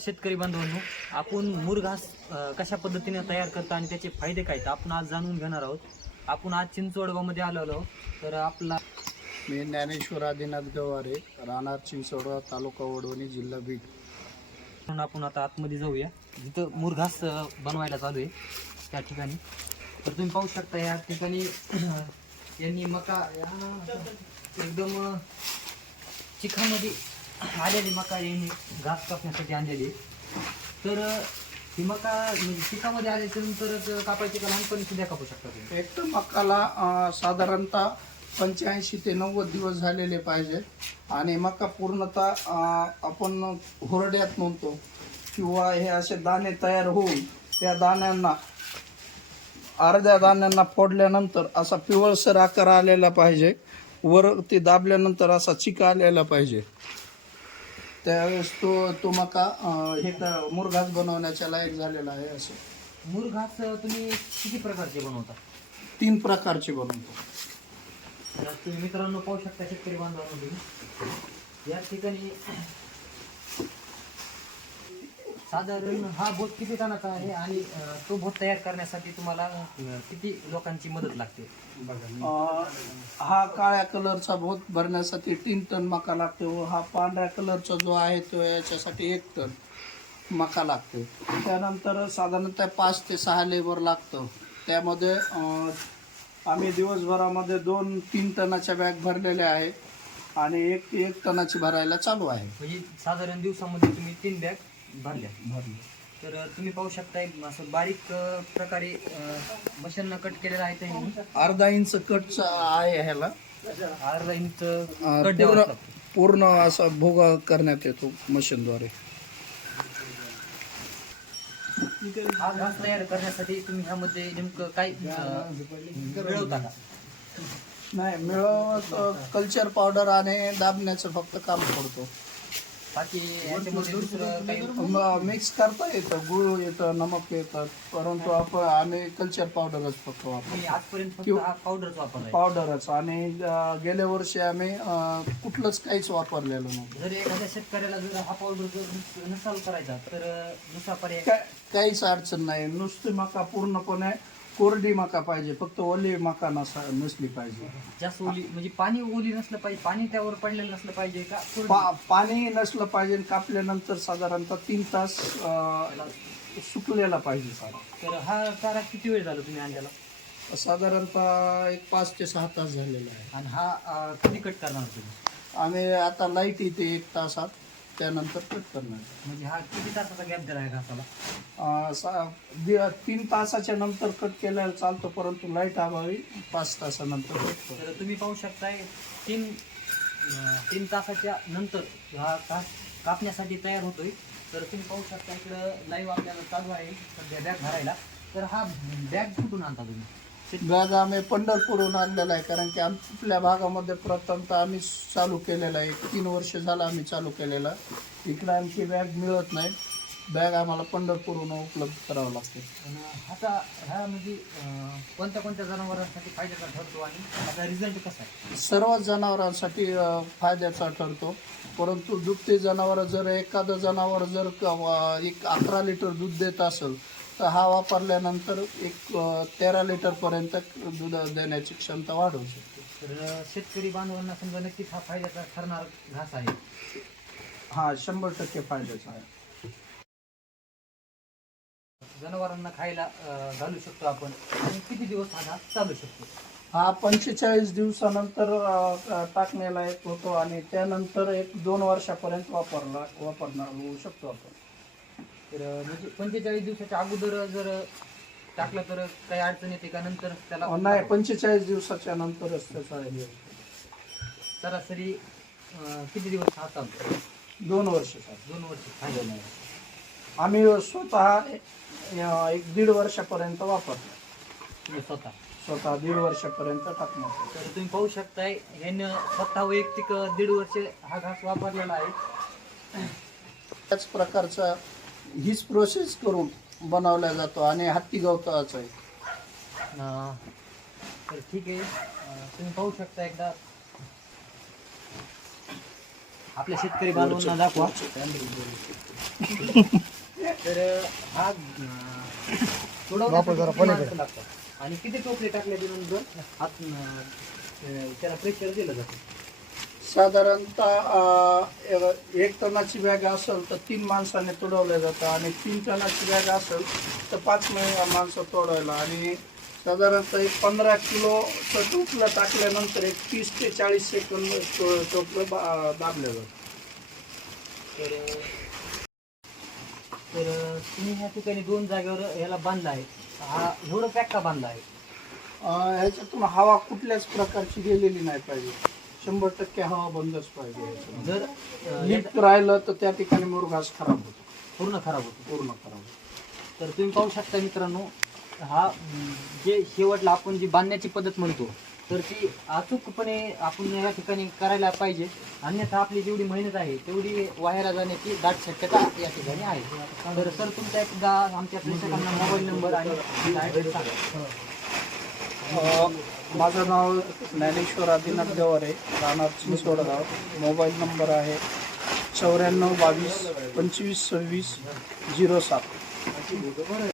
शेतकरी बांधवांनो आपण मुरघास कशा पद्धतीने तयार करतो आणि त्याचे फायदे काय तर आपण आज जाणून घेणार आहोत. आपण आज चिंचवडगावमध्ये आलो आहोत. तर आपला मी ज्ञानेश्वर आदिनाथ गवारे राहणार चिंचवडा तालुका वडवणी जिल्हा बीड. म्हणून आपण आता आतमध्ये जाऊया. जिथं मुरघास बनवायला चालू आहे त्या ठिकाणी. तर तुम्ही पाहू शकता या ठिकाणी यांनी मका एकदम चिखामध्ये आलेली मका यांनी घास कापण्यासाठी आणलेली तर ही मका म्हणजे पिकामध्ये आल्याच्या कापायची का लहानपणी सुद्धा कापू शकता तुम्ही? एक तर मकाला अं, साधारणतः पंच्याऐंशी ते नव्वद दिवस झालेले पाहिजे. आणि मका पूर्णतः अं, आपण हुरड्यात म्हणतो किंवा हे असे दाणे तयार होऊन त्या दाण्यांना अर्ध्या दाण्यांना फोडल्यानंतर असा पिवळसर आकार आलेला पाहिजे. वर ते दाबल्यानंतर असा चिका आलेला पाहिजे. त्यावेळेस तो तो मका अं, हे क- मुरघास बनवण्याच्या लायक झालेला आहे असं. मुरघास तुम्ही किती प्रकारचे बनवता? तीन प्रकारचे बनवतो. तर तुम्ही मित्रांनो पाहू शकता शेतकरी बांधवांमध्ये. या ठिकाणी साधारण हा बोट किती टनाचा आहे आणि अ, तो बोट तयार करण्यासाठी तुम्हाला अ, किती लोकांची मदत लागते? अं, हा काळ्या कलरचा भोत भरण्यासाठी तीन टन मका लागतो हा पांढऱ्या कलरचा जो आहे तो याच्यासाठी एक टन मका लागतो. त्यानंतर साधारणतः पाच ते सहा लेबर लागतं. त्यामध्ये अं, आम्ही दिवसभरामध्ये दोन तीन टनाच्या बॅग भरलेल्या आहेत आणि एक एक टनाची भरायला चालू आहे. म्हणजे साधारण दिवसामध्ये तुम्ही तीन बॅग भरल्या भरली तर तुम्ही पाहू शकता असं बारीक अ, प्रकारे मशीननं कट केलेलं आहे त्यांनी अर्धा इंच कटचा आहे ह्याला. अर्धा इंच अं, कट पूर्ण असा भोगा करण्यात येतो मशीनद्वारे. हा घास तयार करण्यासाठी तुम्ही ह्यामध्ये नेमकं काय अ, मिळवता का? नाही मिळवत कल्चर पावडर आणि दाबण्याचं फक्त काम पडतो. बाकी याच्यामध्ये दुसरं काही मिक्स करता येतं गुळ येतं नमक येतं परंतु आपण आम्ही कल्चर पावडरच फक्त वापरतो. आजपर्यंत फक्त हा पावडरच आणि अं, गेल्या वर्षी आम्ही अं, कुठलंच काहीच वापरलेलं नव्हतं जर एखाद्या शेतकऱ्याला जर हा पावडर जर नसाल करायचा तर दुसरा पर्याय का- काहीच अडचण नाही. नुसती मका पूर्णपणे कोरडी मका पाहिजे फक्त ओली मका नसा नसली पाहिजे. जास्त ओली म्हणजे पाणी ओली नसलं पाहिजे पाणी त्यावर पडलेलं नसलं पाहिजे का? कोरडी? पा पाणी नसलं पाहिजे कापल्यानंतर साधारणतः तीन तास अं, सुकलेला पाहिजे सारा. तर हा चारा किती वेळ झाला तुम्ही आणलेला? साधारणतः एक पाच ते सहा तास झालेला आहे. आणि हा अ, कधी कट करणार तुम्ही? आम्ही आता लाइट येते एक तासात. त्यानंतर कट करणार म्हणजे हा किती तासाचा गॅप दिला आहे घासाला अं, सा- दि- तीन तासाच्या नंतर कट केल्याला चालतं परंतु लाइट अभावी पाच तासानंतर कट करतो तर तुम्ही पाहू शकताय तीन अं, तीन तासाच्या नंतर हा घास कापण्यासाठी तयार होतोय. तर तुम्ही पाहू शकता इकडं लाईव्ह आपल्याला चालू आहे सध्या बॅग भरायला. तर हा बॅग कुठून आणता तुम्ही? बॅग आम्ही पंढरपूरहून आणलेला आहे कारण की आपल्या भागामध्ये प्रथमतः आम्ही चालू केलेला आहे. तीन वर्ष झालं आम्ही चालू केलेला. इकडे आमची बॅग मिळत नाही. बॅग आम्हाला पंढरपूरहून उपलब्ध करावं लागते. ह्याचा ह्या म्हणजे कोणत्या कोणत्या जनावरांसाठी फायद्याचा ठरतो आणि ह्याचा रिझल्ट कसा आहे? सर्वच जनावरांसाठी फायद्याचा ठरतो. परंतु दुभते जनावर जर एखादं जनावर जर एक अकरा लिटर दूध देत असेल तर हा वापरल्यानंतर एक तेरा लिटरपर्यंत दूध देण्याची क्षमता वाढवू शकते. तर शेतकरी बांधवांना समजा नक्कीच हा फायद्याचा ठरणार घास आहे. हा शंभर टक्के फायद्याचा आहे. जनावरांना खायला घालू शकतो आपण. आणि किती दिवस हा घास चालू शकतो? हा पंचेचाळीस दिवसानंतर टाकण्याला एक होतो आणि त्यानंतर एक दोन वर्षापर्यंत वापरला वापरणार होऊ शकतो आपण. तर म्हणजे पंचेचाळीस दिवसाच्या अगोदर जर टाकलं तर काही अडचण येते का? नंतर त्याला नाही पंचेचाळीस दिवसाच्या नंतरच त्याचा हे होतो. सरासरी अं, किती दिवस हा चालतो दोन वर्षाचा दोन वर्ष आम्ही स्वतः अ, एक दीड वर्षापर्यंत वापरतो. तुम्ही स्वतः. स्वतः दीड वर्षापर्यंत टाकणार. तर तुम्ही पाहू शकताय ह्यानं स्वतः वैयक्तिक अं, दीड वर्ष हा घास वापरलेला आहे. त्याच प्रकारचा हीच प्रोसेस करून बनवला जातो आणि हत्ती गवताचा आहे. अं, तर ठीक आहे. अं, तुम्ही पाहू शकता एकदा. आपल्या शेतकरी बांधवांना दाखवा. तर हा अं, सोडवण्यासाठी किती माणसं लागतात? आणि किती टोपले टाकल्यानंतर हात अं, त्याला प्रेशर दिलं जातं. साधारणतः एक- टनाची बॅग असेल तर तीन माणसाने तोडवलं जातं आणि तीन टनाची बॅग असेल तर पाच माणसं तोडवायला आणि साधारणतः एक पंधरा किलोचं टोपलं टाकल्यानंतर एक तीस ते चाळीस सेकंद टोपलं बा- दाबलं जातं. तर तर तुम्ही ह्या ठिकाणी दोन जागेवर याला बांधला आहे. हा एवढं पॅक का बांधला आहे? ह्याच्यातून हवा कुठल्याच प्रकारची गेलेली नाही पाहिजे. शंभर टक्के हवा बंदच पाहिजे. जर अं, लीक राहिलं तर त्या ठिकाणी मुरघास खराब होतो. पूर्ण खराब होतो. पूर्ण खराब होतो. तर तुम्ही पाहू शकता मित्रांनो हा अं, जे शेवटला आपण जी बांधण्याची पद्धत म्हणतो तर ती अचूकपणे आपण या ठिकाणी करायला पाहिजे. अन्यथा आपली जेवढी मेहनत आहे तेवढी वायाला जाण्याची दाट शक्यता या ठिकाणी आहे. तर सर तुमचा एकदा आमच्या प्रेक्षकांना मोबाईल नंबर आणि ॲड्रेस सांगा अ, माझं नाव ज्ञानेश्वर आदिनाथ देवारे राहणार चिंचवडगाव. मोबाईल नंबर आहे चौऱ्याण्णव बावीस पंचवीस सव्वीस झिरो सात.